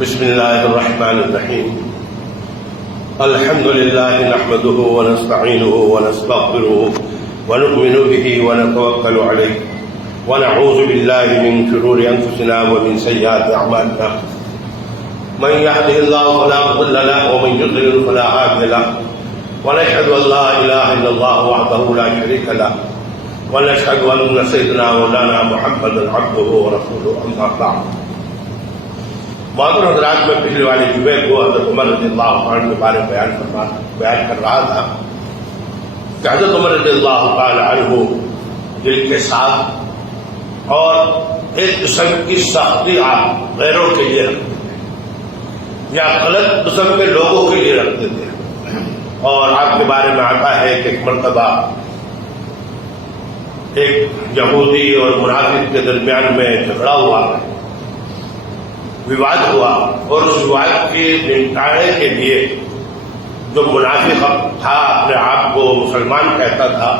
بسم الله الرحمن الرحيم. الحمد لله نحمده ونستعينه ونستغفره ونؤمن به ونتوكل عليه ونعوذ بالله من شرور أنفسنا ومن سيئات أعمالنا. من يهده الله فلا مضل له ومن يضلل فلا هادي له، ونشهد أن لا إله إلا الله وحده لا شريك له، ونشهد أن سيدنا مولانا محمدا عبده ورسوله. أما بعد، محترم حضرات، میں پچھلے والے جمعے کو حضرت عمر رضی اللہ عنہ کے بارے میں بیان کر رہا تھا کہ حضرت عمر رضی اللہ تعالی عنہ دل کے ساتھ اور ایک قسم کی سختی آپ غیروں کے لیے رکھتے تھے یا غلط قسم کے لوگوں کے لیے رکھتے تھے. اور آپ کے بارے میں آتا ہے کہ ایک مرتبہ ایک یہودی اور منافق کے درمیان میں جھگڑا ہوا، وواد ہوا، اور اس وواد کے نمٹانے کے لیے جو منافق تھا، اپنے آپ کو مسلمان کہتا تھا،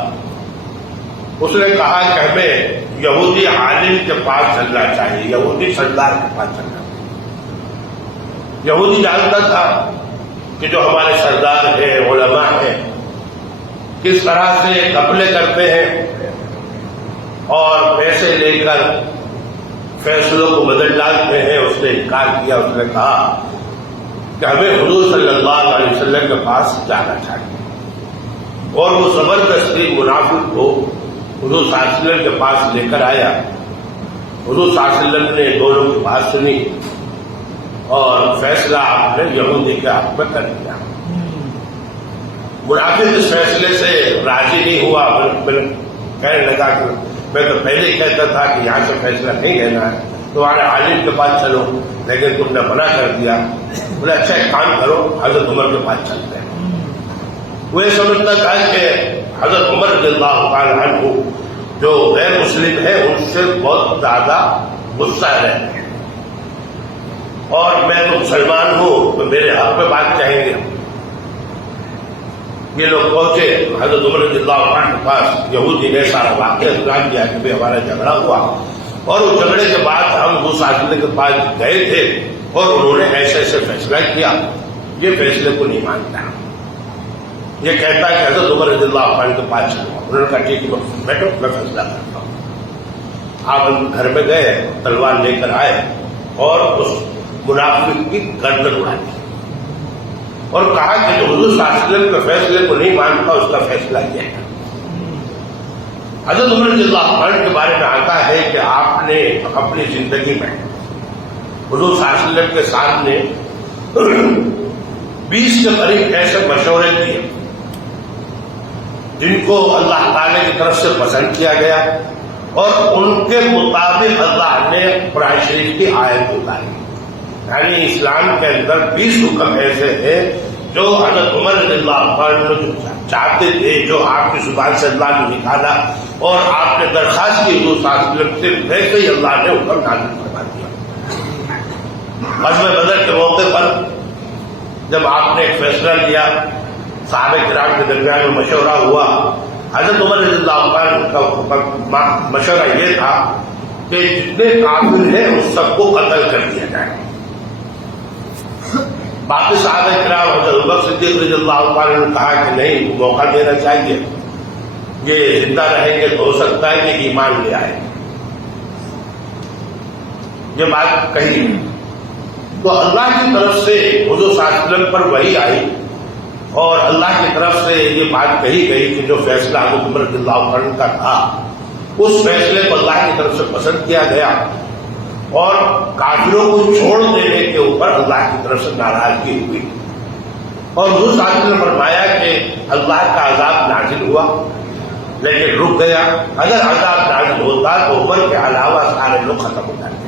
اس نے کہا کہ ہمیں یہودی عالم کے پاس چلنا چاہیے، یہودی سردار کے پاس چلنا چاہیے. یہودی جانتا تھا کہ جو ہمارے سردار ہیں، علماء ہیں، کس طرح سے گھپلے کرتے ہیں اور پیسے لے کر فیصلوں کو بدل ڈالتے ہیں. اس نے انکار کیا. اس نے کہا کہ ہمیں حضور صلی اللہ علیہ وسلم کے پاس جانا چاہیے. اور وہ زبردستی منافق کو حضور صلی اللہ علیہ وسلم کے پاس لے کر آیا. حضور صلی اللہ علیہ وسلم نے دونوں کی بات سنی اور فیصلہ آپ نے یہودی کے حق میں کر دیا. منافق اس فیصلے سے راضی نہیں ہوا، کہنے لگا کہ میں تو پہلے ہی کہتا تھا کہ یہاں سے فیصلہ نہیں لینا ہے، تمہارے عالم کے پاس چلو، لیکن تم نے منع کر دیا. بولے اچھا ایک کام کرو، حضرت عمر کے پاس چلتے ہیں. وہ یہ سمجھتا تھا کہ حضرت عمر رضی اللہ تعالی عنہ جو غیر مسلم ہے ان سے بہت زیادہ غصہ رہتے ہیں، اور میں تو مسلمان ہوں تو میرے حق میں بات کہیں گے. یہ لوگ پہنچے حضرت عمر رضی اللہ عنہ کے پاس. یہودی نے سارا واقعہ سنا دیا کہ بھائی ہمارا جھگڑا ہوا، اور اس جھگڑے کے بعد ہم حضور صلی کے پاس گئے تھے اور انہوں نے ایسے ایسے فیصلہ کیا، یہ فیصلے کو نہیں مانتا. یہ کہتا ہے کہ حضرت عمر رضی اللہ عنہ کے پاس چلو. انہوں نے کہا ٹھیک ہے بیٹھو، میں فیصلہ کرتا ہوں. آپ گھر میں گئے، تلوار لے کر آئے اور اس منافق کی گردن اڑا دی اور کہا کہ جو حضور صلی اللہ علیہ وسلم کے فیصلے کو نہیں مانتا اس کا فیصلہ یہ ہے. حضرت عمر رضی اللہ عنہ کے بارے میں آتا ہے کہ آپ نے اپنی زندگی میں حضور صلی اللہ علیہ وسلم کے سامنے 20 کے قریب ایسے مشورے کیے جن کو اللہ تعالی کی طرف سے پسند کیا گیا، اور ان کے مطابق اللہ نے قرآن شریف کی آیت اتاری. یعنی اسلام کے اندر 20 حکم ایسے ہیں جو حضرت عمر رضی اللہ عنہ چاہتے تھے، جو آپ کی زبان سے اللہ نے نکالا اور آپ نے درخواست کی حضور صلی اللہ علیہ وسلم سے، ویسے ہی اللہ نے حکم نازل فرما دیا. غزوہ بدر کے موقع پر جب آپ نے ایک فیصلہ لیا، صحابہ کرام کے درمیان میں مشورہ ہوا. حضرت عمر رضی اللہ عنہ کا مشورہ یہ تھا کہ جتنے کافر ہیں اس سب کو قتل کر دیا جائے. باقی صحابہ کرام حضرت ابوبکر صدیق رضی اللہ عنہ نے کہا کہ نہیں، موقع دینا چاہیے، یہ زندہ رہیں گے تو ہو سکتا ہے کہ ایمان لے آئے. یہ بات کہی تو اللہ کی طرف سے حضور صلی اللہ علیہ وسلم پر وحی آئی اور اللہ کی طرف سے یہ بات کہی گئی کہ جو فیصلہ حضرت عمر رضی اللہ عنہ کا تھا اس فیصلے کو اللہ کی طرف سے پسند کیا گیا، اور کافروں کو چھوڑ دینے کے اوپر اللہ کی طرف سے ناراضگی ہوئی. اور حضور صلی اللہ علیہ وسلم نے فرمایا کہ اللہ کا عذاب نازل ہوا لیکن رک گیا. اگر عذاب نازل ہوتا تو عمر کے علاوہ سارے لوگ ختم ہو جاتے.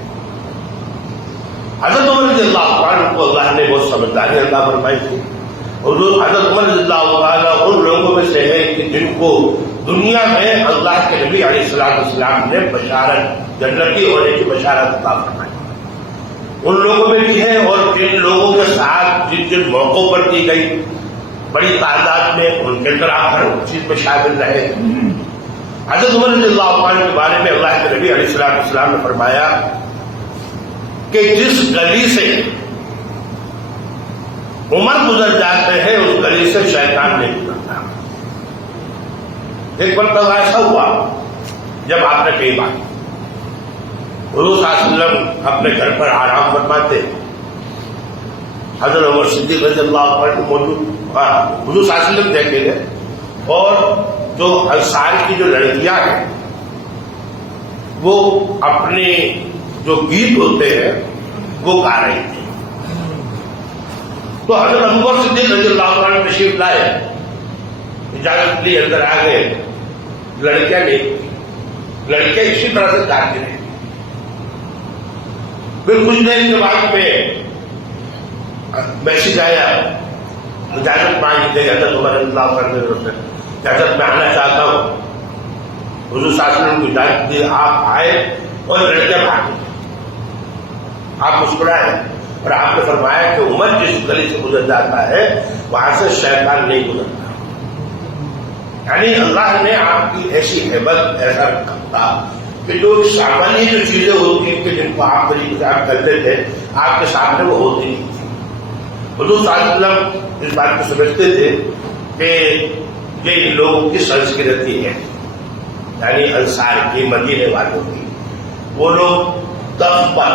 حضرت عمر رضی اللہ عنہ کو اللہ نے بہت سمجھداری عطا فرمائی تھی. حضرت عمر رضی اللہ عنہ ان لوگوں میں سے ہے کہ جن کو دنیا میں اللہ کے نبی علیہ السلام نے بشارت، جنتی ہونے کی بشارت عطا فرمائی. ان لوگوں میں بھی ہے، اور جن لوگوں کے ساتھ جن جن موقعوں پر کی گئی بڑی تعداد میں ان کے اندر آپ ہر چیز میں شامل رہے. حضرت عمر رضی اللہ عنہ کے بارے میں اللہ کے نبی علیہ السلام نے فرمایا کہ جس گلی سے عمر گزر جاتے ہیں اس گلی سے شیطان نہیں گزرتا. ایک مرتبہ ایسا ہوا جب آپ نے کئی بات حضور صلی اللہ علیہ وسلم اپنے گھر پر آرام فرماتے، حضرت عمر صدیق رضی اللہ عنہ موجود، حضور صلی اللہ علیہ وسلم دیکھے گئے اور جو انصار کی جو لڑکیاں ہیں وہ اپنے جو گیت ہوتے ہیں وہ گا رہی تھی. تو حضرت عمر صدیق رضی اللہ عنہ تشریف لائے، اجازت لی، اندر آ گئے. لڑکیاں نہیں، لڑکیاں اسی طرح سے گاتی رہی. پھر کچھ دیر کے بعد میں میسج آیا، اجازت مانگی گئی حضرت عمر رضی اللہ عنہ سے، اجازت میں آنا چاہتا ہوں. حضور صلی اللہ علیہ وسلم کو اجازت دی، آپ آئے اور لڑکیاں بھاگ گئی. آپ مسکرائے اور آپ نے فرمایا کہ عمر جس گلی سے گزر جاتا ہے وہاں سے شیطان نہیں گزرتا. یعنی اللہ نے آپ کی ایسی ہیبت، ایسا رکھا تھا کہ جو سامانیہ جو چیزیں ہوتی ہیں کہ جن کو آپ طریقے سے آپ کرتے تھے آپ کے سامنے وہ ہوتی نہیں تھی. حضور صلی اللہ علیہ وسلم اس بات کو سمجھتے تھے کہ یہ ان لوگوں کی سنسکرتی ہے، یعنی انصار کی، مدینے والوں کی. وہ لوگ دف پر،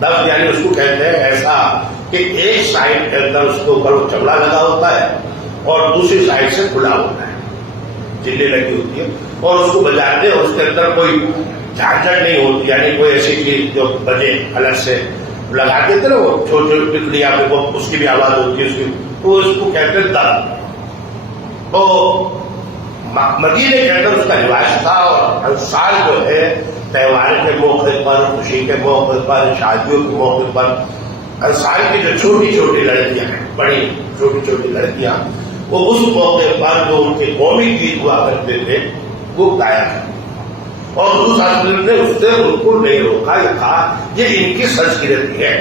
دف یعنی اس کو کہتے ہیں ایسا کہ ایک سائڈ کے اندر اس کے اوپر وہ چمڑا لگا ہوتا ہے اور دوسری سائڈ سے کھلا ہوتا ہے، چلے لگی ہوتی ہے اور اس کو بجاتے ہیں. اس کے اندر کوئی جھانجھٹ نہیں ہوتی، یعنی کوئی ایسی چیز جو بجے الگ سے لگاتے تھے نا وہ چھوٹی چھوٹی ٹکڑیاں پہ، وہ اس کی بھی آواز ہوتی ہے اس کی، تو اس کو کہتے ہیں دف. تو مدینے کے اندر اس کا رواج تھا اور انصار جو ہے تہوار کے موقع پر، خوشی کے موقع پر، شادیوں کے موقع پر انصار کی جو چھوٹی چھوٹی لڑکیاں ہیں، بڑی چھوٹی چھوٹی لڑکیاں، وہ اس موقع پر جو ان کے قومی گیت ہوا کرتے تھے وہ گایا کرتے. اور حضور صلی اللہ علیہ وسلم نے اس سے ان کو نہیں روکا، یہ کہا یہ ان کی سنسکرتی ہے.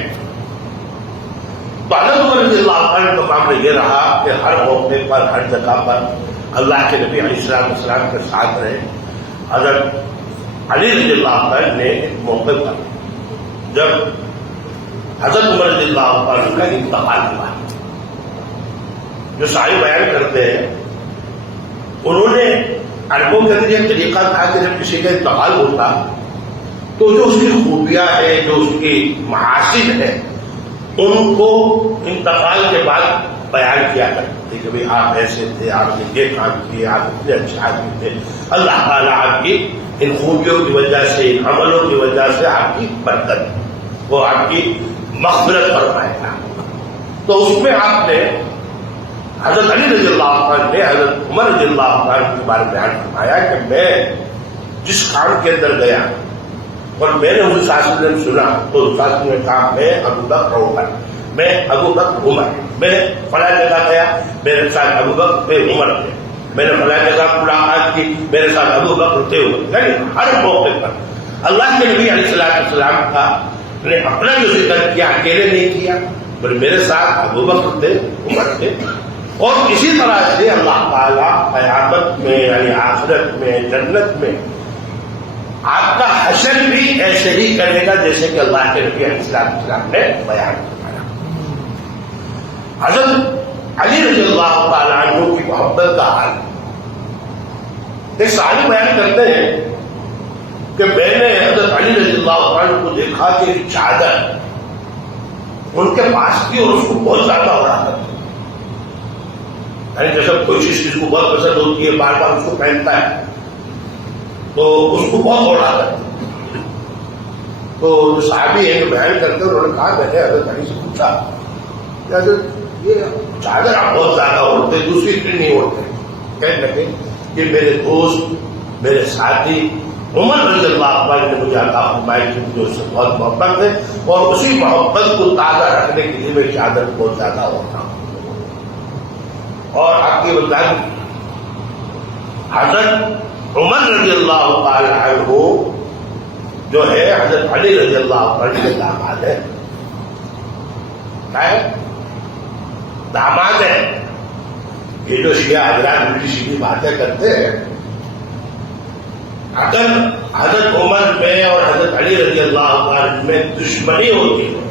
تو حضرت عمر رضی اللہ عنہ کا معاملہ یہ رہا کہ ہر موقع پر، ہر جگہ پر اللہ کے نبی علیہ السلام کے ساتھ رہے. حضرت علی رضی اللہ عنہ نے ایک موقع پر جب حضرت عمر رضی اللہ عنہ کا انتقال ہوا، جو سارے بیان کرتے ہیں، انہوں نے عربوں کے اندر یہ طریقہ تھا کہ جب کسی کا انتقال ہوتا تو جو اس کی خوبیاں ہیں، جو اس کی محاسن ہے، ان کو انتقال کے بعد بیان کیا کرتے تھے کہ بھئی آپ ایسے تھے، آپ نے یہ کام کیے، آپ اتنے اچھے آدمی تھے، اللہ تعالیٰ آپ کی ان خوبیوں کی وجہ سے، ان عملوں کی وجہ سے آپ کی برکت، وہ آپ کی مغفرت فرمائے گا. تو اس میں آپ نے حضرت علی رضی اللہ عنہ نے حضرت عمر رضی اللہ عنہ کے بارے میں بیان فرمایا کہ میں جس کام کے اندر گیا اور میں نے حضور صلی اللہ علیہ وسلم سنا تو حضور صلی اللہ علیہ وسلم نے کہا میں ابو بکر عمر، میں ابو بکر عمر، میں فلاں جگہ گیا میرے ساتھ ابو بکر تھے، عمر تھے، میں نے فلاں جگہ ملاقات کی میرے ساتھ ابو بکر تھے، عمر. یعنی ہر موقع پر اللہ کے نبی علیہ السلام کا نے اپنا جو ذکر کیا اکیلے نہیں کیا، بلکہ میرے ساتھ ابو بکر تھے، عمر تھے. اور اسی طرح سے اللہ تعالیٰ قیامت میں یعنی آخرت میں، جنت میں آپ کا حشر بھی ایسے ہی کرے گا جیسے کہ اللہ کے نبی علیہ السلام نے بیان کیا. حضرت علی رضی اللہ تعالیٰ عنہ کی محبت کا حال ایک صحابی بیان کرتے ہیں کہ میں نے حضرت علی رضی اللہ عنہ کو دیکھا کہ ایک چادر ان کے پاس تھی اور اس کو بہت زیادہ اڑا کرتی، یعنی جیسے کوئی چیز کو بہت پسند ہوتی ہے، بار بار اس کو پہنتا ہے تو اس کو بہت اڑا کرتی. تو جو صحابی ہے جو بیان کرتے انہوں نے کہا، میں نے حضرت علی سے پوچھا کہ حضرت یہ چادر آپ بہت زیادہ اوڑھتے، دوسری اتنی نہیں اوڑھتے. کہنے لگے کہ میرے دوست، میرے ساتھی عمر رضی اللہ عنہ نے مجھے عطا فرمائی کہ مجھے اس سے بہت محبت ہے اور اسی محبت کو تازہ رکھنے کے لیے میں چادر بہت زیادہ اوڑھتا ہوں. اور آپ کی بتائیں حضرت عمر رضی اللہ تعالی عنہ جو ہے حضرت علی رضی اللہ عنہ کے داماد ہے، داماد ہے. یہ جو شیعہ حضرات ملی شیعی باتیں کرتے ہیں، اگر حضرت عمر میں اور حضرت علی رضی اللہ عنہ میں دشمنی ہوتی ہے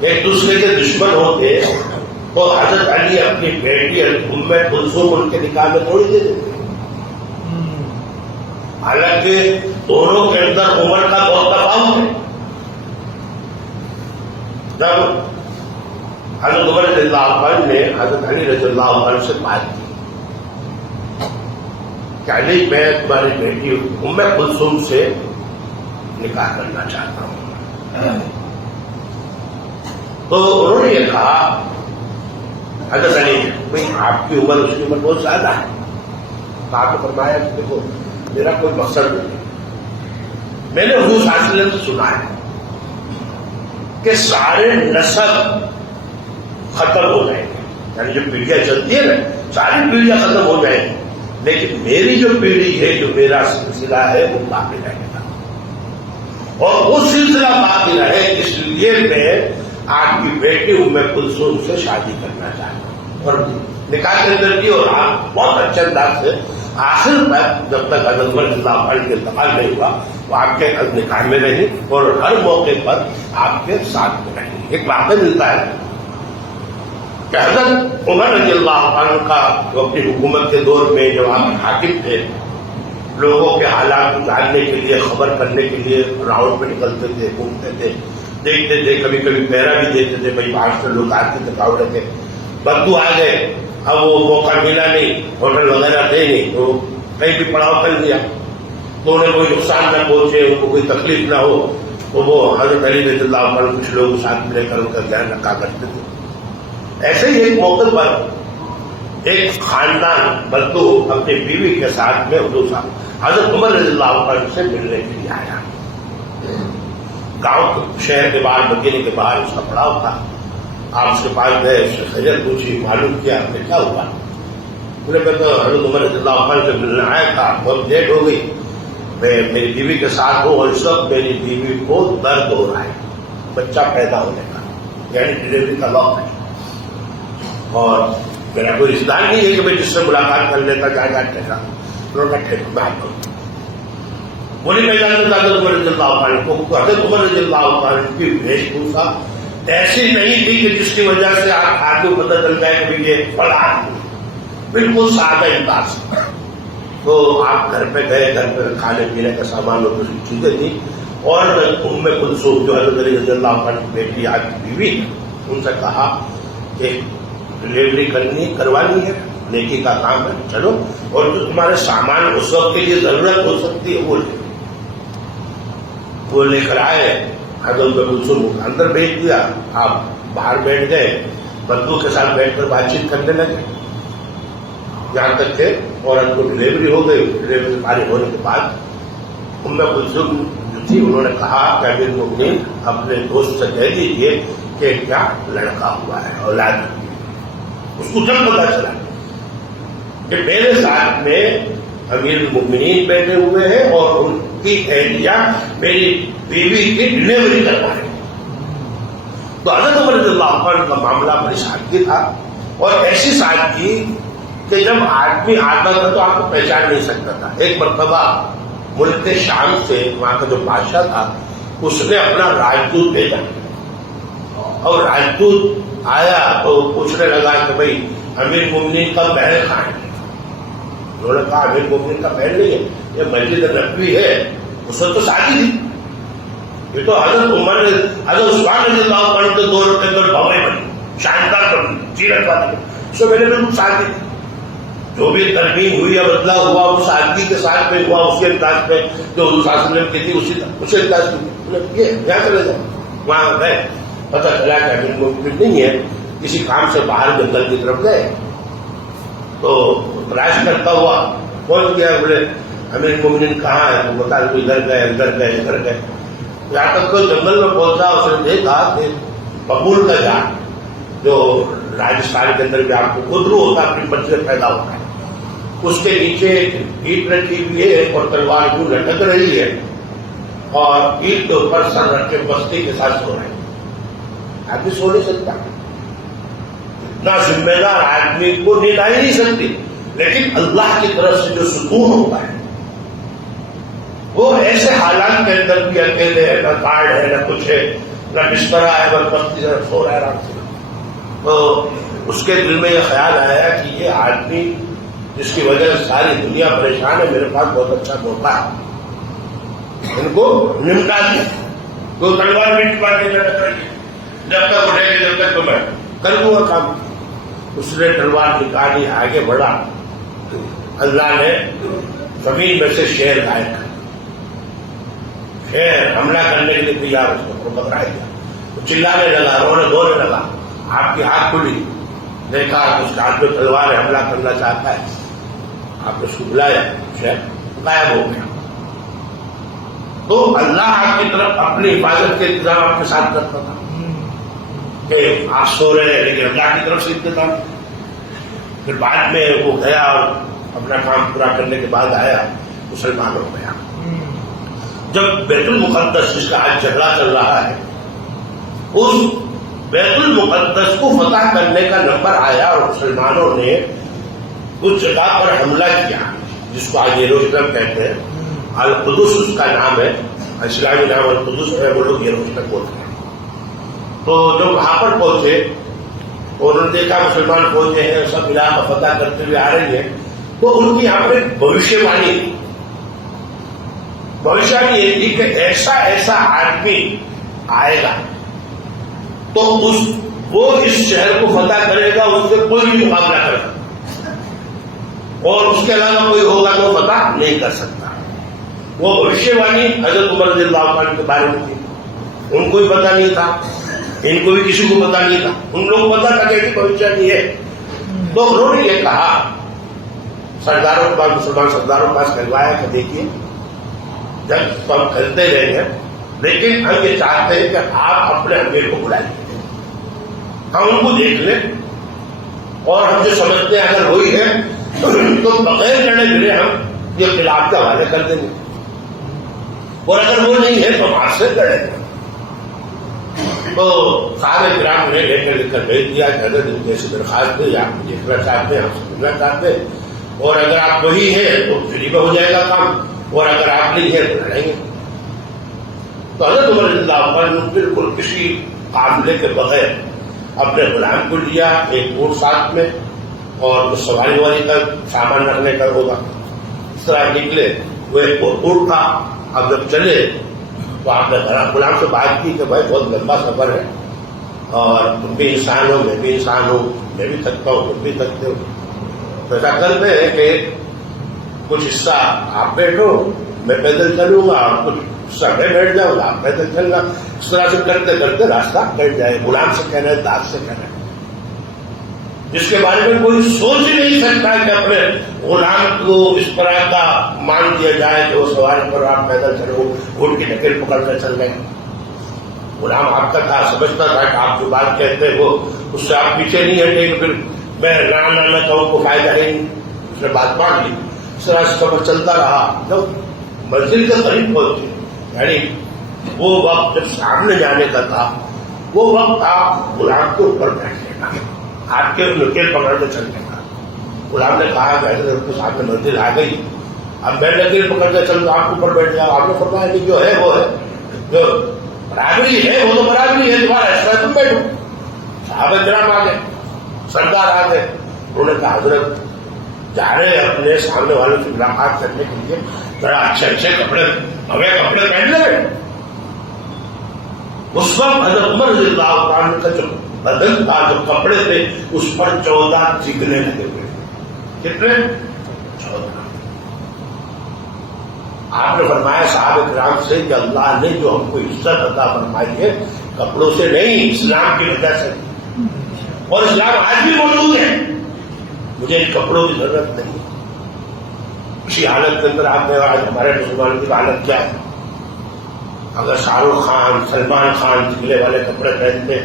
ایک دوسرے کے دشمن ہوتے تو حضرت علی اپنی بیٹی ام کلثوم ان کے نکاح میں تھوڑی دے دیتے. حالانکہ دونوں کے اندر عمر کا بہت تفاوت ہے. جب حضرت عمر رضی اللہ عنہ نے حضرت علی رضی اللہ عنہ سے بات کی کہ علی میں تمہاری بیٹی ام کلثوم سے نکاح کرنا چاہتا ہوں، تو انہوں نے یہ کہا حضرت علی بھائی آپ کی عمر اس کی عمر بہت زیادہ ہے. تو آپ نے فرمایا کہ دیکھو میرا کوئی مقصد نہیں، میں نے حضور صلی اللہ علیہ وسلم سے سنا ہے کہ سارے نسب ختم ہو جائیں گے، یعنی جو پیڑھیاں چلتی ہے نا ساری پیڑھیاں ختم ہو جائیں گی، لیکن میری جو پیڑھی ہے، جو میرا سلسلہ ہے وہ باقی رہے گا، اور وہ سلسلہ باقی رہے اس لیے میں آپ کی بیٹی ام کلثوم سے شادی کرنا چاہتا ہوں. اور نکاح کے اندر بھی، اور آپ بہت اچھے انداز سے آخر تک جب تک حضرت عمر رضی اللہ عنہ کے انتقال نہیں ہوا وہ آپ کے نکاح میں رہی اور ہر موقع پر آپ کے ساتھ میں رہی. ایک واقعہ ملتا ہے کہ حضرت عمر رضی اللہ عنہ کا جو اپنی حکومت کے دور میں جب آپ حاکم تھے، لوگوں کے حالات کو جاننے کے لیے، خبر کرنے کے لیے راؤنڈ پہ نکلتے تھے، گھومتے تھے، دیکھتے تھے، کبھی کبھی پہرا بھی دیتے تھے. بھائی باہر سے لوگ آتے تھے، کاؤ رہتے، بدو آ گئے، اب وہ موقع ملا نہیں، ہوٹل وغیرہ تھے نہیں، تو کہیں بھی پڑاؤ کر دیا تو انہیں کوئی نقصان نہ پہنچے، ان کو کوئی تکلیف نہ ہو، تو وہ حضرت علی رضی اللہ عنہ کچھ لوگ ساتھ ملے کر ان کا دھیان رکھا کرتے تھے. ایسے ہی ایک موقع پر ایک خاندان بدو اپنی بیوی کے ساتھ میں حضور صاحب حضرت عمر رضی اللہ عنہ سے ملنے کے لیے آیا. گاؤں شہر کے باہر، مدینے کے باہر اس کا پڑاؤ تھا. آپ اس کے پاس گئے، اس سے خجل پوچھی، معلوم کیا آپ نے کیا ہوا؟ انہوں نے کہا حضرت عمر رضی اللہ عنہ سے ملنے آیا تھا، بہت لیٹ ہو گئی، میں میری بیوی کے ساتھ ہوں اور اس وقت میری بیوی کو درد ہو رہا ہے، بچہ پیدا ہونے کا، یعنی ڈلیوری کا وقت ہے، اور میرا کوئی رشتہ دار نہیں ہے کہ میں جس سے ملاقات کر لیتا جا کے کا. انہوں نے کہا میں آپ کو بولی میں جانتا تھا حضرت عمر رضی اللہ عنہ کو. حضرت عمر رضی اللہ عنہ کی ویش بھوشا ایسی نہیں تھی کہ جس کی وجہ سے آپ آگے پتہ چل جائے کہ یہ فلاں آدمی، بالکل سادہ انداز. تو آپ گھر پہ گئے، گھر پہ کھانے پینے کا سامان اور دوسری چیزیں تھیں، اور ام کلثوم جو حضرت علی رضی اللہ عنہ کی بیٹی آج کی بیوی، ان سے کہا کہ ڈلیوری کروانی ہے، نیکی کا کام ہے، چلو، اور جو تمہارے سامان اس وقت کے لیے ضرورت ہو سکتی ہے وہ لے کر آئے. حضرت کلثوم کو اندر بھیج دیا، آپ باہر بیٹھ گئے، بدو کے ساتھ بیٹھ کر بات چیت کرنے لگے یہاں تک کہ عورت کو ڈلیوری ہو گئی. ڈلیوری فارغ ہونے کے بعد ام کلثوم جو تھی انہوں نے کہا کہ امیر المؤمنین اپنے دوست سے کہہ دیجیے کہ کیا لڑکا ہوا ہے، اولاد. اس کو جب پتا چلا کہ میرے ساتھ میں امیر المؤمنین بیٹھے ہوئے ہیں اور ان کی اہلیہ میری بیوی کی ڈلیوری کروا رہے ہیں، تو حضرت عمر رضی اللہ عنہ کا معاملہ بڑی سادگی تھا، اور ایسی سادگی کہ جب آدمی آتا تھا تو آپ کو پہچان نہیں سکتا تھا. ایک مرتبہ ملک شام سے وہاں کا جو بادشاہ تھا اس نے اپنا راجدوت بھیجا، اور راجدوت آیا تو پوچھنے لگا کہ بھائی امیر المؤمنین کا محل کہاں ہے؟ انہوں نے کہا امیر المؤمنین کا محل نہیں ہے، یہ مسجد نبوی ہے. اس وقت تو شادی تھی، یہ تو حضرت عثمان رضی اللہ عنہ کے دور کے اندر بھویں بنی، شاندار بنی، سیرت والی، اس میں نے بالکل شادی تھی. جو بھی ترمیم ہوئی یا بدلا ہوا وہ سادگی کے ساتھ میں ہوا، اسی انداز میں جو حضور صلی اللہ علیہ وسلم کی تھی اسی انداز کی. یہاں چلے جاؤ، وہاں گئے، پتہ چلا کہ امیر المؤمنین نہیں ہے، کسی کام سے باہر جنگل کی طرف گئے. تو تلاش کرتا ہوا پہنچ گیا، بولے امیر المؤمنین کہاں ہے؟ تو بتا ادھر گئے ادھر گئے ادھر گئے. یہاں تک تو جنگل میں پہنچا، اس نے دیکھا کہ ببول کا جھاڑ جو راجستھان کے اندر بھی آپ کو گدرو ہوتا ہے، اپنی منزل پیدا ہوتا ہے، اس کے نیچے اینٹ رکھی ہوئی ہے اور تلوار یوں لٹک رہی ہے، اور اینٹ کے اوپر سر رکھ کے مستی کے ساتھ سو رہے ہیں. آدمی سو نہیں سکتا، اتنا ذمہ دار آدمی کو نیند آ ہی نہیں سکتی، لیکن اللہ کی طرف سے جو سکون ہوتا ہے وہ ایسے حالات کے اندر بھی اکیلے ہے، نہ کارڈ ہے نہ کچھ ہے، نہ بستر ہے، بدبختی سے سو رہا ہے آرام سے. تو اس کے دل میں یہ خیال آیا کہ یہ آدمی جس کی وجہ سے ساری دنیا پریشان ہے، میرے پاس بہت اچھا موقع ہے، ان کو نمٹا دیا. تو تلوار بھی ٹپانے لگا، جب تک اٹھے گی جب تک تو میں کر دوں گا کام. اس نے تلوار نکالی، آگے بڑھا. اللہ نے زمین میں سے شیر غائب کر، شیر حملہ کرنے کے لیے تیار، اس کو پکڑا دیا. وہ چلانے لگا، رونے دھونے لگا. آپ کی آنکھ کھلی، دیکھا اس کے ہاتھ میں تلوار ہے، حملہ کرنا چاہتا ہے. آپ نے اس کو بلایا، شیر غائب ہو گیا. تو اللہ آپ کی طرف اپنی حفاظت کے انتظام آپ کے ساتھ کرتا تھا کہ آپ سو رہے ہیں لیکن اللہ کی طرف سے انتظام. پھر بعد میں وہ گیا اور اپنا کام پورا کرنے کے بعد آیا، مسلمان ہو گیا. جب بیت المقدس جس کا آج جھگڑا چل رہا ہے، اس بیت المقدس کو فتح کرنے کا نمبر آیا اور مسلمانوں نے اس جگہ پر حملہ کیا جس کو آج یروشلم کہتے ہیں. القدس اس کا نام ہے، اسلامی نام القدس ہے، وہ لوگ یروشلم بولتے ہیں. تو جب وہاں پر پہنچے اور انہوں نے دیکھا مسلمان پہنچے ہیں، سب علاقہ فتح کرتے ہوئے آ رہی ہیں، تو ان کی یہاں پر ایک بھوشیہ وانی تھی. بھوشیہ وانی یہ تھی کہ ایسا ایسا آدمی آئے گا تو وہ اس شہر کو فتح کرے گا، اس سے کوئی بھی مقابلہ کرے گا، اور اس کے علاوہ کوئی ہوگا تو فتح نہیں کر سکتا. وہ بھوشیہ وانی حضرت عمر رضی اللہ عنہ کے بارے میں تھی. ان کو بھی پتہ نہیں تھا، ان کو بھی کسی کو پتہ نہیں تھا. ان لوگوں کو پتہ تھا کہ بھوشیہ وانی ہے. تو انہوں نے یہ کہا سرداروں کے پاس، مسلمان سرداروں کے پاس کہلوایا کہ دیکھیے جب ہم کھلتے رہیں گے لیکن ہم یہ چاہتے ہیں کہ آپ اپنے امیر کو بلائیے، ہم ان کو دیکھ لیں اور ہم جو سمجھتے ہیں اگر وہی ہے تو بغیر لڑے بھرے ہم یہ خلاف کے حوالے کر دیں گے، اور اگر وہ نہیں ہے تو ہم آپ سے لڑیں گے. تو سارے گرام نے لے کر بھیج دیا کہ حضرت ان جیسی درخواست ہے، آپ دیکھنا چاہتے ہیں، آپ سمجھنا چاہتے ہیں، اور اگر آپ وہی ہیں تو فری میں ہو جائے گا کام، اور اگر آپ نہیں ہیں تو لڑیں گے. تو حضرت عمر رضی اللہ عنہ نے بالکل کسی قافلے کے بغیر اپنے غلام کو لیا، ایک اونٹ ساتھ میں، اور سواری والی کا سامان رکھنے کا ہوگا. اس طرح نکلے، وہ ایک اونٹ تھا. اب جب چلے تو آپ نے غلام سے بات کی کہ بھائی بہت لمبا سفر ہے اور تم بھی انسان ہو، میں بھی انسان ہوں، میں بھی تھکتا ہوں، تم بھی تھکتے ہو، تو ایسا کرتے ہیں کہ کچھ حصہ آپ بیٹھو، میں پیدل چلوں گا، اور کچھ حصہ میں بیٹھ جاؤں گا، آپ پیدل چلنا. اس طرح سے کرتے کرتے راستہ کٹ جائے. غلام سے کہہ رہے ہیں، داغ سے کہہ رہے ہیں، جس کے بارے میں کوئی سوچ ہی نہیں سکتا کہ اپنے غلام کو اس طرح کا مان دیا جائے کہ وہ سواری پر آپ پیدل چلو، اونٹ کی ڈھکیل پکڑ کر چل گئے. غلام آپ کا تھا، سمجھتا تھا کہ آپ جو بات کہتے ہیں وہ اس سے آپ پیچھے نہیں ہٹیں گے، پھر میں نہ کہوں کو فائدہ ہے نہیں. اس نے بات مان لی. اس طرح سے سفر چلتا رہا. جب منزل کے قریب پہنچے، یعنی وہ وقت جب سامنے جانے کا تھا، وہ وقت آپ غلام کے اوپر بیٹھنے کا، ہاتھ کے نکیل پکڑ کے چلنے کا. غلام نے کہا کہ حضرت کے سامنے منزل آ گئی، اب میں نکیل پکڑ کے چل، آپ کے اوپر بیٹھ جاؤ. آپ نے فرمایا کہ جو ہے وہ ہے، جو برابری ہے وہ تو برابری ہے، تمہارا ایسا ہے تم بیٹھو. صحابہ کرام آ گئے، سردار آ گئے. انہوں نے کہا حضرت جا رہے اپنے سامنے والوں سے ملاقات کرنے کے لیے، ذرا اچھے اچھے کپڑے، ہمیں کپڑے پہن لے. اس وقت حضرت عمر رضی اللہ عنہ کا جو بدن تھا، جو کپڑے تھے، اس پر 14 چگنے لگے ہوئے. کتنے؟ 14. آپ نے فرمایا صحابہ کرام سے کہ اللہ نے جو ہم کو عزت عطا فرمائی ہے کپڑوں سے نہیں، اسلام کی وجہ سے، اور اسلام آج بھی موجود ہے. مجھے ان کپڑوں کی ضرورت نہیں. اسی حالت کے اندر آپ نے آج ہمارے مسلمانوں کی حالت کیا ہے؟ اگر شاہ رخ خان، سلمان خان چگلے والے کپڑے پہنتے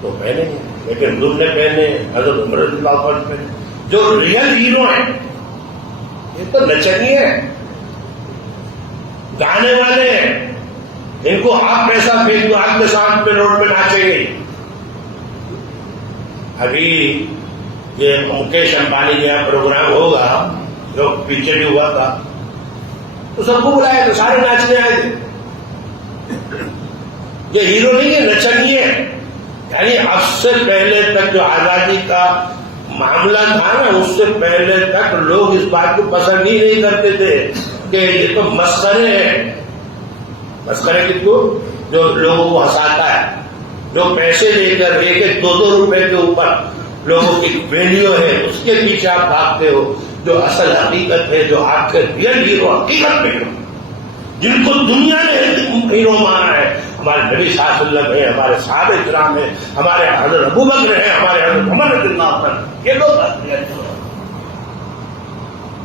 تو پہنے گے، لیکن حضور نے پہنے، حضرت عمر رضی اللہ عنہ پہنے. جو ریئل ہیرو ہیں یہ تو نچنی ہے، گانے والے ہیں. ان کو آپ پیسہ پھینک دو، آپ کے ساتھ میں روڈ میں ناچیں گے. ابھی یہ مکیش امبانی کا پروگرام ہوگا جو پیچھے بھی ہوا تھا، تو سب کو بلایا تو سارے ناچنے آئے تھے. یہ ہیرو نہیں ہے، نچنی ہے. یعنی اب سے پہلے تک جو آزادی کا معاملہ تھا نا، اس سے پہلے تک لوگ اس بات کو پسند ہی نہیں کرتے تھے کہ یہ تو مسخرے ہیں. مسخرے کس کو؟ جو لوگوں کو ہنساتا ہے، جو پیسے لے کر 1-2 روپے کے اوپر لوگوں کی ویلیو ہے، اس کے پیچھے آپ بھاگتے ہو. جو اصل حقیقت ہے، جو آپ کے ریئل ہیرو حقیقت میں ہو، جن کو دنیا نے ہیرو مانا ہے، ہمارے نبی صلی اللہ علیہ وسلم ہیں، ہمارے صحابہ کرام ہیں، ہمارے حضرت ابوبکر ہیں، ہمارے حضرت عمر رضی اللہ عنہ. یہ لوگ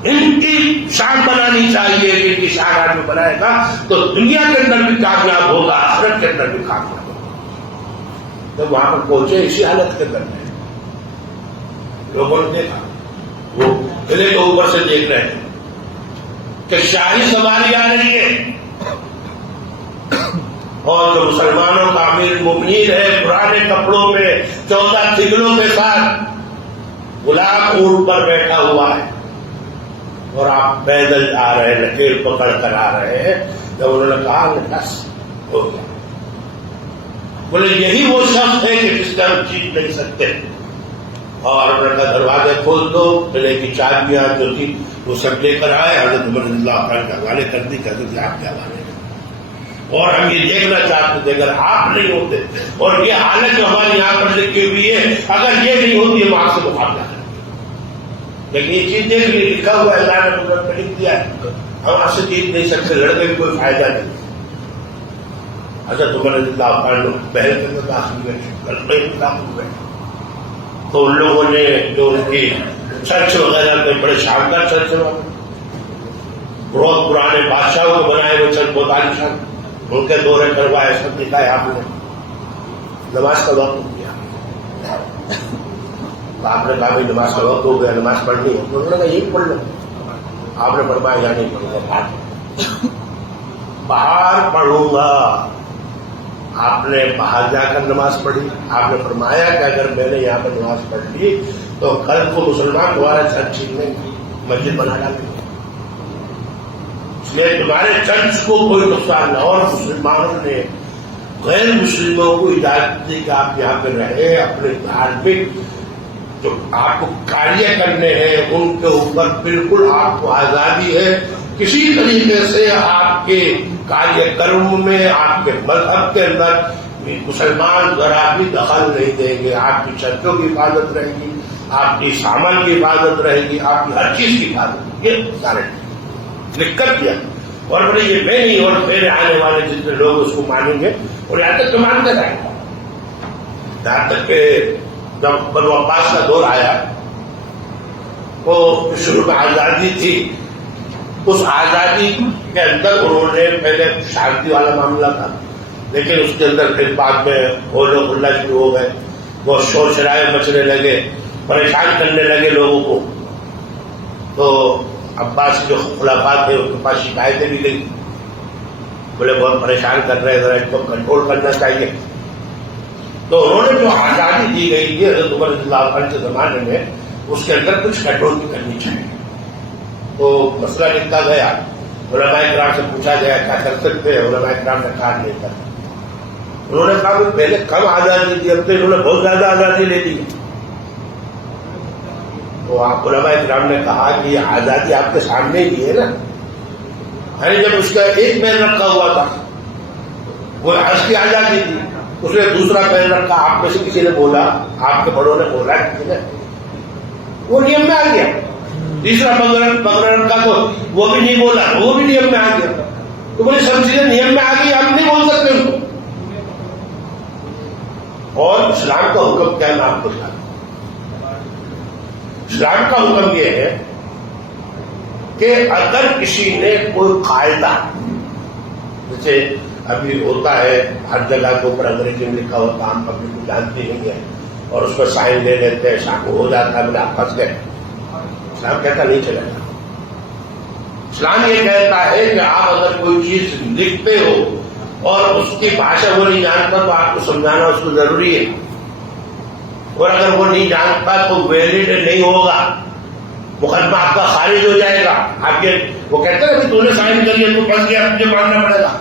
ان کی شان بنانی چاہیے. ان کی شان آدمی بنائے گا تو دنیا کے اندر بھی کامیاب ہوگا، آخرت کے اندر بھی کامیاب ہوگا. جب وہاں پر پہنچے اسی حالت کے اندر میں لوگوں نے دیکھا، وہ قلعے کے اوپر سے دیکھ رہے ہیں کہ شاہی سواری آ رہی ہے، اور جو مسلمانوں کا امیر المؤمنین ہے پرانے کپڑوں میں 14 تھگلوں کے ساتھ غلام اونٹ پر بیٹھا ہوا ہے، اور آپ پیدل آ رہے ہیں، لکیر پکڑ کر آ رہے ہیں. جب انہوں نے کہا بس ہو گیا، بولے یہی وہ شخص ہے کہ جس کا ہم جیت نہیں سکتے. اور انہوں نے کہا دروازے کھول دو. قلعے کی چابیاں جو تھی وہ سب لے کر آئے. حضرت عمر رضی اللہ عنہ کے حوالے کر دی. کہتے تھے آپ کے حوالے، اور ہم یہ دیکھنا چاہتے تھے اگر آپ نہیں ہوتے، اور یہ حالت جو ہماری یہاں پر لکھی ہوئی ہے اگر یہ نہیں ہوتی ہم آپ سے مقابلہ کریں. لیکن یہ چیز دیکھ لی، لکھا ہوا ہے، اللہ نے مقرر پہ لکھ دیا ہے، ہم آپ سے جیت نہیں سکتے، لڑنے میں کوئی فائدہ نہیں. حضرت عمر رضی اللہ عنہ پہل کے اندر داخل ہوئے، تو ان لوگوں نے جو ان کی چرچ وغیرہ میں بڑے شاندار چرچ، بہت پرانے بادشاہوں کو بنائے ہوئے چرچ، بہت عالیشان، ان کے دورے کروائے، سب دکھایا. آپ نے نماز کا وقت ہو گیا، آپ نے کہا بھائی نماز کا وقت ہو گیا، نماز پڑھنی ہے. انہوں نے کہا یہی پڑھ لو. آپ نے فرمایا یا نہیں پڑھوں گا، باہر پڑھوں گا. آپ نے باہر جا کر نماز پڑھی. آپ نے فرمایا کہ اگر میں نے یہاں پر نماز پڑھ لی تو کل کو مسلمان دوبارہ چرچ چھین لیں گے، مسجد بنا ڈالیں گے، اس لیے تمہارے چرچ کو کوئی نقصان نہ. اور مسلمانوں نے غیر مسلموں کو اجازت دی کہ آپ یہاں پہ رہے، اپنے دھارمک جو آپ کو کاریہ کرنے ہیں ان کے اوپر بالکل آپ کو آزادی ہے. کسی طریقے سے آپ کے کاریہ کرم میں، آپ کے مذہب کے اندر مسلمان ذرا بھی دخل نہیں دیں گے. آپ کی چرچوں کی حفاظت رہے گی، آپ کی سامان کی حفاظت رہے گی، آپ کی ہر چیز کی حفاظت. یہ سارے لکھ کر دیا. اور بڑے یہ میں نہیں، اور میرے آنے والے جتنے لوگ اس کو مانیں گے، اور یہاں تک تو مانتے رہیں گے. یہاں تک کہ جب بنو عباس کا دور آیا، وہ شروع میں آزادی تھی، اس آزادی کے اندر انہوں نے پہلے شانتی والا معاملہ تھا، لیکن اس کے اندر پھر بعد میں ہولو ہلا شروع ہو گئے. وہ شور شرائے مچنے لگے، پریشان کرنے لگے لوگوں کو. تو عباس جو خلفاء تھے ان کے پاس شکایتیں بھی گئی، بولے بہت پریشان کر رہے ہیں، ذرا اس کو کنٹرول کرنا چاہیے. تو انہوں نے جو آزادی دی گئی تھی حضرت عمر رضی اللہ عنہ کے زمانے میں، اس کے اندر کچھ کنٹرول بھی کرنی چاہیے. تو مسئلہ لکھا گیا، علماء کرام سے پوچھا گیا کیا کر سکتے ہیں. علماء کرام نے کہا نہیں کر. انہوں نے کہا پہلے کم آزادی دی، اب تو انہوں نے بہت زیادہ آزادی لے دی. تو آپ علماء کرام نے کہا کہ یہ آزادی آپ کے سامنے ہی ہے نا. یعنی جب اس کا ایک پیر رکھا ہوا تھا وہ حج کی آزادی تھی، اس نے دوسرا پیر رکھا، آپ میں سے کسی نے بولا، آپ کے بڑوں نے بولا کسی نے، وہ نیم میں آ گیا. تیسرا پکڑ رکھا تو وہ بھی نہیں بولا، وہ بھی نیم میں آ گیا. تو بولے سب چیزیں نیم میں آ گئی، آپ نہیں بول سکتے ان کو. اور اسلام کا حکم کیا ہے میں آپ کو بتا دوں. اسلام کا حکم یہ ہے کہ اگر کسی نے کوئی قاعدہ، جیسے ابھی ہوتا ہے ہر جگہ کے اوپر انگریزی میں لکھا ہوتا، عام پبلک کو جانتی نہیں ہے، اور اس پر سائن لے لیتے ہیں، شامل ہو جاتا ہے، بولے آپ پھنس گئے. اسلام کہتا نہیں چلے گا. اسلام یہ کہتا ہے کہ آپ اگر کوئی چیز لکھتے ہو اور اس کی بھاشا وہ نہیں جانتا تو آپ کو سمجھانا اس کو ضروری ہے. اور اگر وہ نہیں جانتا تو ویلڈ نہیں ہوگا، مقدمہ آپ کا خارج ہو جائے گا. آپ کے وہ کہتے ہیں کہ تو نے سائن کری ہے تو پھنس گیا، مجھے ماننا پڑے گا.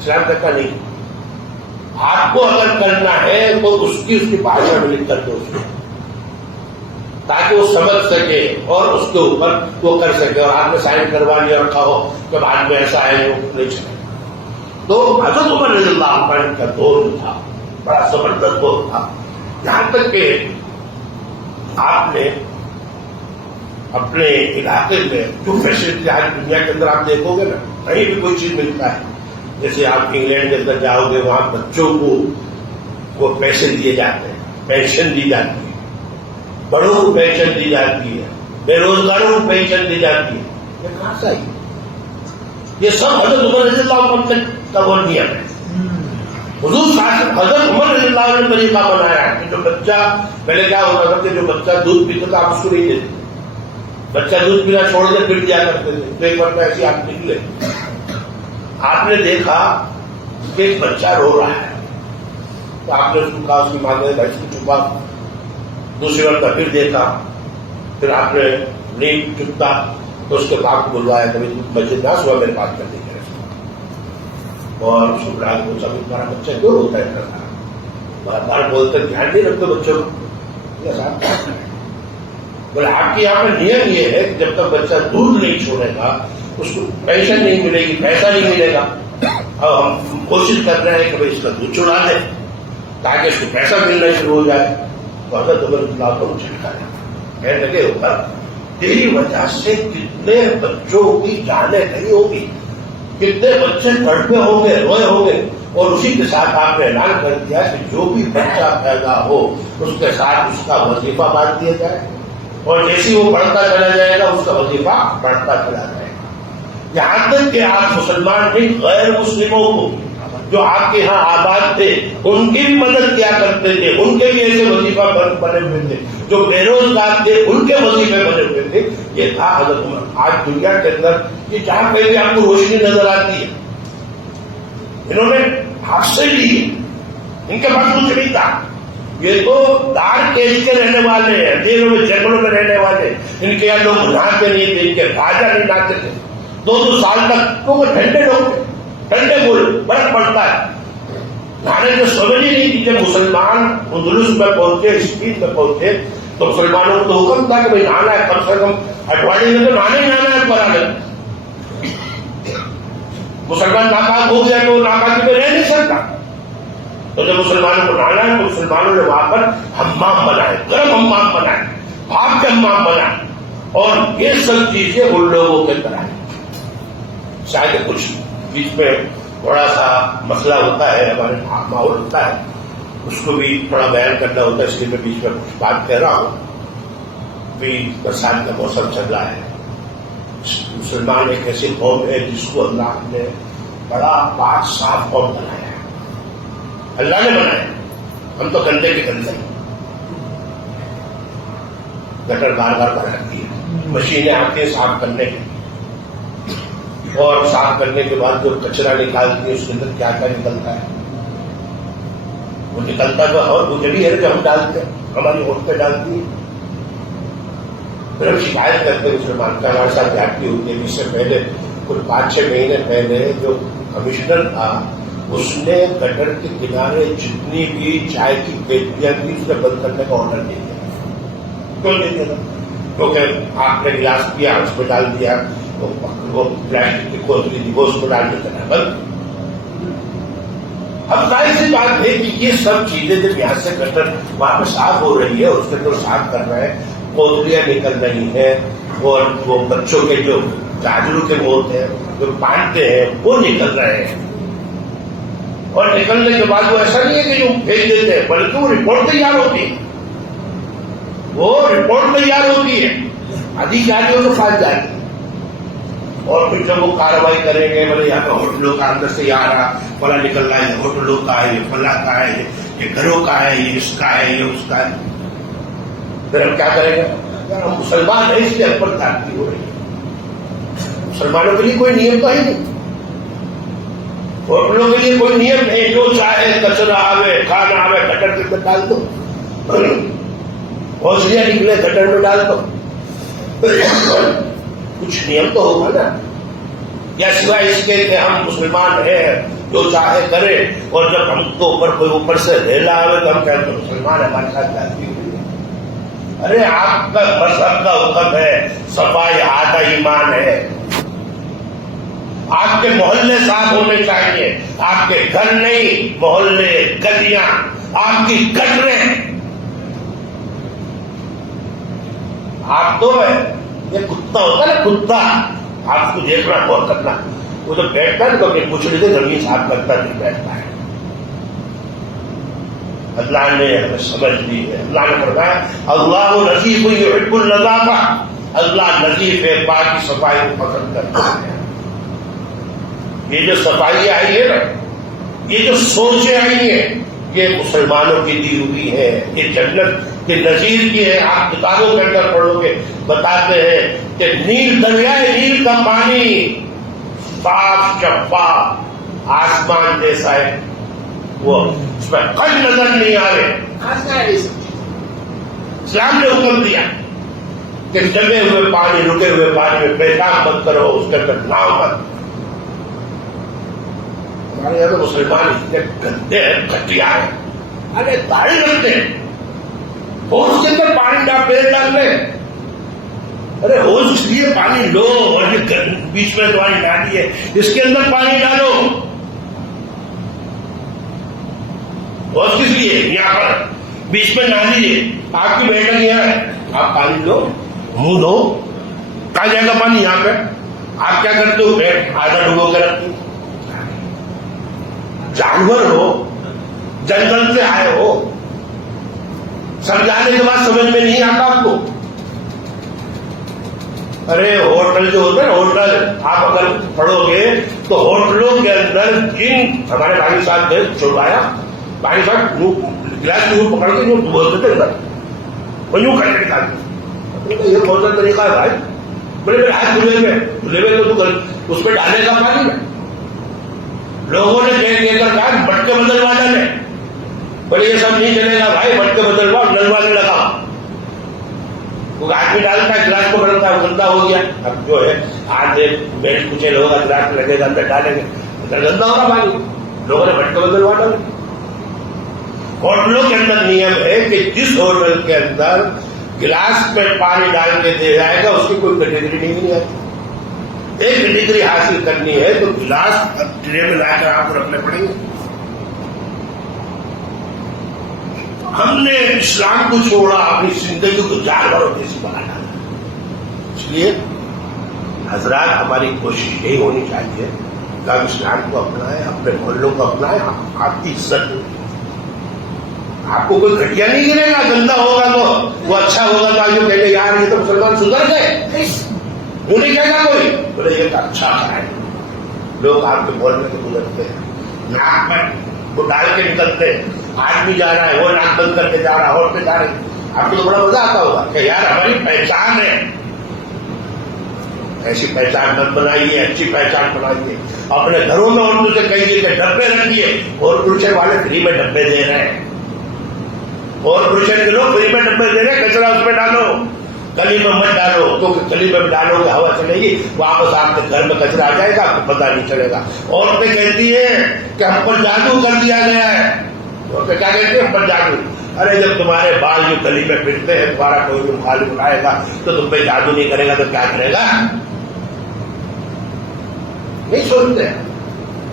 اسلام کہتا نہیں، آپ کو اگر کرنا ہے تو اس کی بھاشا میں لکھ کر دو اس کو، تاکہ وہ سمجھ سکے اور اس کے اوپر وہ کر سکے. اور آپ نے سائن کروا لیا رکھا ہو کہ بعد میں ایسا ہے وہ نہیں چلے. تو حضرت عمر رضی اللہ عنہ کا دور تھا، بڑا زبردست دور تھا، یہاں تک کہ آپ نے اپنے علاقے میں جو فیسلٹی آج دنیا کے اندر آپ دیکھو گے نا، کہیں بھی کوئی چیز ملتا ہے، جیسے آپ انگلینڈ کے اندر جاؤ گے وہاں بچوں کو وہ پیسے دیے جاتے ہیں، پینشن دی جاتی ہے، بڑوں کو پینشن دی جاتی ہے، بے روزگاروں کو پینشن دی جاتی ہے. یہ کہاں سے آئی؟ یہ سب حضرت عمر رضی اللہ عنہ کا وہ نیم ہے. حضور حضرت عمر رضی اللہ عنہ نے طریقہ بنایا ہے کہ جو بچہ، پہلے کیا ہوتا تھا کہ جو بچہ دودھ پیتا تھا آپ اس کو نہیں دیتے، بچہ دودھ پینا چھوڑ دے پھر دیا کرتے تھے. تو ایک بار ایسی آپ نکلے، آپ نے دیکھا کہ ایک بچہ رو رہا ہے، تو آپ نے اس کو کہا اس کی ماں نے بھائی اس کو چھپا. دوسری بار پھر دیکھا، پھر آپ نے نہیں چپتا تو اس کے باپ کو بلوایا کہ بچے نہ صبح میرے بات کرنے کے، اور اس کو بلا کے پوچھا کہ تمہارا بچہ کیوں روتا ہے کرتا بار بار بولتے دھیان نہیں رکھتے بچوں کو. بولے آپ کے یہاں پہ نیم یہ ہے کہ جب تک بچہ دودھ نہیں چھوڑے گا اس کو پینشن نہیں ملے گی، پیسہ نہیں ملے گا. اب ہم کوشش کر رہے ہیں کہ بھائی اس کا دودھ چھڑا دیں تاکہ اس کو پیسہ ملنا شروع ہو جائے. تو حضرت عمر رضی اللہ عنہ جھٹکا دیا، کہنے لگے اوپر تیری وجہ سے کتنے بچوں کی جانیں نہیں ہوگی، کتنے بچے تڑپے ہوں گے، روئے ہوں گے. اور اسی کے ساتھ آپ نے اعلان کر دیا کہ جو بھی بچہ پیدا ہو اس کے ساتھ اس کا وظیفہ باندھ دیا جائے، اور جیسے وہ بڑھتا چلا جائے گا اس کا وظیفہ بڑھتا چلا جائے گا. یہاں تک کہ آپ مسلمان نہیں، غیر مسلموں کو جو آپ کے یہاں آباد تھے ان کی بھی مدد کیا کرتے تھے، ان کے بھی ایسے وظیفہ بنے ہوئے تھے. جو بے روزگار تھے ان کے وظیفے بنے ہوئے تھے. یہ تھا حضرت عمر. آج دنیا کے اندر یہ جہاں پہ بھی آپ کو روشنی نظر آتی ہے، انہوں نے ہاتھ سے لی، ان کے پاس کچھ نہیں تھا. یہ تو دار کیش کے رہنے والے ہیں، جیلوں میں جنگلوں میں رہنے والے. ان کے یہاں لوگ نہاتے نہیں تھے، ان کے راجا نہیں نہاتے تھے 2-2 سال تک. تو وہ ٹھنڈے لوگ تھے، ٹھنڈے بول برف پڑتا ہے، نہانے کی سمجھ ہی نہیں تھی. جب مسلمان اندلس میں پہنچے، اسپین میں پہنچے، تو مسلمانوں کو تو حکم تھا کہ بھائی نہانا ہے، کم سے کم اٹھواڑی میں تو نہانا ہی نہانا ہے. قرآن مسلمان ناپاک ہو گیا تو ناپاکی میں رہ نہیں سکتا. تو جب مسلمانوں کو نہانا ہے تو مسلمانوں نے وہاں پر حمام بنائے، گرم حمام بنائے، بھاپ کے حمام بنائے. اور یہ سب چیزیں ان لوگوں کے طرح ہیں. شاید کچھ بیچ میں تھوڑا سا مسئلہ ہوتا ہے، ہمارے ماحول ہوتا ہے، اس کو بھی تھوڑا بیان کرنا ہوتا ہے، اس لیے میں بیچ میں کچھ بات کہہ رہا ہوں. برسات کا موسم چل رہا ہے. مسلمان ایک ایسی قوم ہے جس کو اللہ نے بڑا پاک صاف قوم بنایا ہے. اللہ نے بنایا، ہم تو گندے کے گندے ہیں. گٹر بار بار بھرتی ہے، مشینیں آتی ہیں صاف کرنے کی، اور صاف کرنے کے بعد جو کچرا نکالتی ہے اس کے اندر کیا کیا نکلتا ہے. وہ نکلتا تو اور گجری ہے جو ہم ڈالتے ہیں، ہماری عورتیں ڈالتی ہیں. پھر ہم شکایت کرتے ہیں مسلمان کا ہمارے ساتھ جاتی ہوتی ہے. اس سے پہلے کچھ 5-6 مہینے پہلے جو کمشنر تھا اس نے گٹر کے کنارے جتنی بھی چائے کی کیٹلیاں تھی اس نے بند کرنے کا آرڈر دے دیا. کیوں نہیں دیا؟ کیونکہ آپ نے گلاس کیا اس میں ڈال دیا، وہ پلاسٹک کی کوتری تھی وہ اس کو ڈال دیتا ہے بند. اب ظاہر سی بات ہے کہ یہ سب چیزیں جب یہاں سے گٹر وہاں پہ صاف ہو رہی ہے، اس کے اندر صاف کر رہے ہیں، کوتریاں نکل رہی ہیں، اور وہ بچوں کے جو چادروں کے موت ہیں جو باندھتے ہیں وہ نکل رہے ہیں. اور نکلنے کے بعد وہ ایسا نہیں ہے کہ جو بھیج دیتے ہیں، بلکہ وہ رپورٹ تیار ہوتی ہے، وہ رپورٹ تیار ہوتی ہے، ادھیکاریوں کے پاس جاتی ہے. اور پھر جب وہ کارروائی کریں گے، بولے یہاں پہ ہوٹلوں کا اندر سے آ رہا فلاں نکل رہا ہے، یہ ہوٹلوں کا ہے، یہ فلاں کا ہے، یہ گھروں کا ہے، یہ اس کا ہے، یہ اس کا ہے. پھر ہم کیا کریں گے؟ ہم مسلمان ہیں اس لیے ہم پر ترقی ہو رہی ہے. مسلمانوں کے لیے کوئی نیم تو ہے نہیں، ہوٹلوں کے لیے کوئی نیم نہیں. جو چاہے کچرا آوے، کھانا آوے، گٹر کے اندر ڈال دو، گھونسلیاں نکلے گٹر میں ڈال دو. کچھ نیم تو ہوگا نا. یا سوائے اس کے کہ ہم مسلمان ہیں جو چاہے کرے، اور جب ہم کو اوپر کوئی اوپر سے ریلا آئے تو ہم کہتے ہیں مسلمان ہمارے ساتھ جاتی ہوئی ہے۔ ارے آپ کا مذہب کا حکم ہے، صفائی آدھا ایمان ہے۔ آپ کے محلے صاف ہونے چاہیے، آپ کے گھر نہیں، محلے، گلیاں، آپ کی گٹریں۔ آپ تو یہ کتا ہوتا ہے نا، کتا، آپ کو دیکھنا غور کرنا، وہ تو بیٹھتا ہے تو اپنی پچھڑی سے زمین صاف کرتا نہیں بیٹھتا ہے۔ اللہ نے ہمیں سمجھ لی ہے، اللہ نے فرمایا اللہ نظیف یحب النظافہ، اللہ نظیف ہے، پاکی صفائی کو پسند کرتا ہے۔ یہ جو صفائی آئی ہے نا، یہ جو سوچیں آئی ہیں، یہ مسلمانوں کی دی ہوئی ہے، یہ جنت کے نظیر کی ہے۔ آپ کتابوں کے اندر پڑھو گے، بتاتے ہیں کہ نیل، دریائے نیل کا پانی صاف شفاف آسمان جیسا ہے، وہ اس میں کل نظر نہیں آ رہے۔ اسلام نے حکم دیا کہ جمے ہوئے پانی، رکے ہوئے پانی میں پیشاب مت کرو، اس کے اندر ناؤ مت۔ ہمارے یہاں تو مسلمان اتنے گندے ہیں، گھٹیا ہیں، ارے داڑھی رکھتے ہیں، اور اس کے اندر پانی ڈال لیں۔ ارے ہوش اس لیے پانی لو، اور یہ بیچ میں تمہاری نالی ہے، اس کے اندر پانی ڈالو۔ ہوش کس لیے؟ یہاں پر بیچ میں نالی ہے، آپ کی بیٹھک یہاں ہے، آپ پانی لو، منہ دھو، کہاں جائے گا پانی؟ یہاں پہ۔ آپ کیا کرتے ہو؟ پیٹ آدھا ڈبو کے رکھتے ہو۔ جانور ہو، جنگل سے آئے ہو، سمجھانے کے بعد سمجھ میں نہیں آتا آپ کو۔ ارے ہوٹل جو ہوتا ہے نا، ہوٹل آپ اگر پڑھو گے تو ہوٹلوں کے اندر جن ہمارے بھائی صاحب تھے چھوڑوایا، بھائی صاحب گلاس یوں پکڑ کے یوں بولتے تھے اندر، وہ یوں کر کے دکھاتے، یہ کون سا طریقہ ہے بھائی؟ بولے میرے ہاتھ دھلے ہوئے تو اس پہ ڈالے گا پانی میں۔ لوگوں نے کہہ کر کہا مٹکے بدلوا ڈالے، بولے یہ سب نہیں چلے گا بھائی، مٹکے بدلوا، ڈلوانے لگا۔ وہ آدمی ڈالتا ہے، گلاس کو بدلتا ہے، گندا ہو گیا۔ اب جو ہے آج بیٹ کچھ ہوگا، گلاس لگے گا، اندر ڈالیں گے، اندر گندا ہوگا پانی۔ لوگوں نے مٹکے بدلوا ڈالے۔ ہوٹلوں کے اندر نیم ہے کہ جس ہوٹل کے اندر گلاس میں پانی ڈال کے دے جائے گا، اس کی کوئی کیٹیگری نہیں ہے۔ ایک ڈگری حاصل کرنی ہے تو گلاس ٹرے میں لا کر آپ کو رکھنے پڑیں گے۔ ہم نے اسلام کو چھوڑا، اپنی زندگی کو جانوروں جیسی بنا ڈالا۔ اس لیے حضرات ہماری کوشش یہی ہونی چاہیے کہ آپ اسلام کو اپنائیں، اپنے محلوں کو اپنائیں، آپ کی عزت ہو۔ آپ کو کوئی گھٹیا نہیں گرے گا، گندا ہوگا تو وہ اچھا ہوگا تو آج کہے یار یہ تو مسلمان سدھر گئے، وہ نہیں کہے گا کوئی، بولے یہ اچھا ہے۔ لوگ آپ کے محلے سے گزرتے ہیں، ناک میں وہ ڈال کے نکلتے ہیں، آدمی جا رہا ہے وہ ناک بند کر کے جا رہا ہے، اور پہ جا رہے ہیں، آپ کو تو بڑا مزہ آتا ہوگا کہ یار ہماری پہچان ہے۔ ایسی پہچان مت بنائیے، اچھی پہچان بنائیے۔ اپنے گھروں میں عورتوں سے کہیے کہ ڈبے رکھیے، اور پروشن والے فری میں ڈبے دے رہے ہیں، اور پروشن کے لوگ فری میں ڈبے دے رہے ہیں، کچرا اس میں ڈالو، گلی میں مت ڈالو، کیونکہ گلی میں ڈالو گے ہوا چلے گی، واپس آپ کے گھر میں کچرا آ جائے گا، آپ کو پتہ نہیں چلے گا۔ عورتیں کہتی ہیں کہ ہم پر جادو کر دیا گیا ہے۔ عورتیں کیا کہتی ہیں؟ ہم پر جادو۔ ارے جب تمہارے بال جو گلی میں پھرتے ہیں، تمہارا کوئی بھی مخالف اٹھائے گا تو تم پہ جادو نہیں کرے گا تو کیا کرے گا؟ نہیں سوچتے،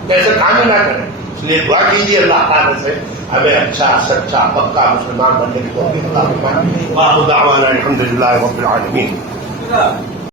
کیسے کام نہ کریں۔ اس لیے دعا کیجیے اللہ تعالیٰ سے ہمیں اچھا سچا پکا مسلمان بننے کی توفیق عطا فرمائے۔ وآخر دعوانا الحمد للہ رب العالمین۔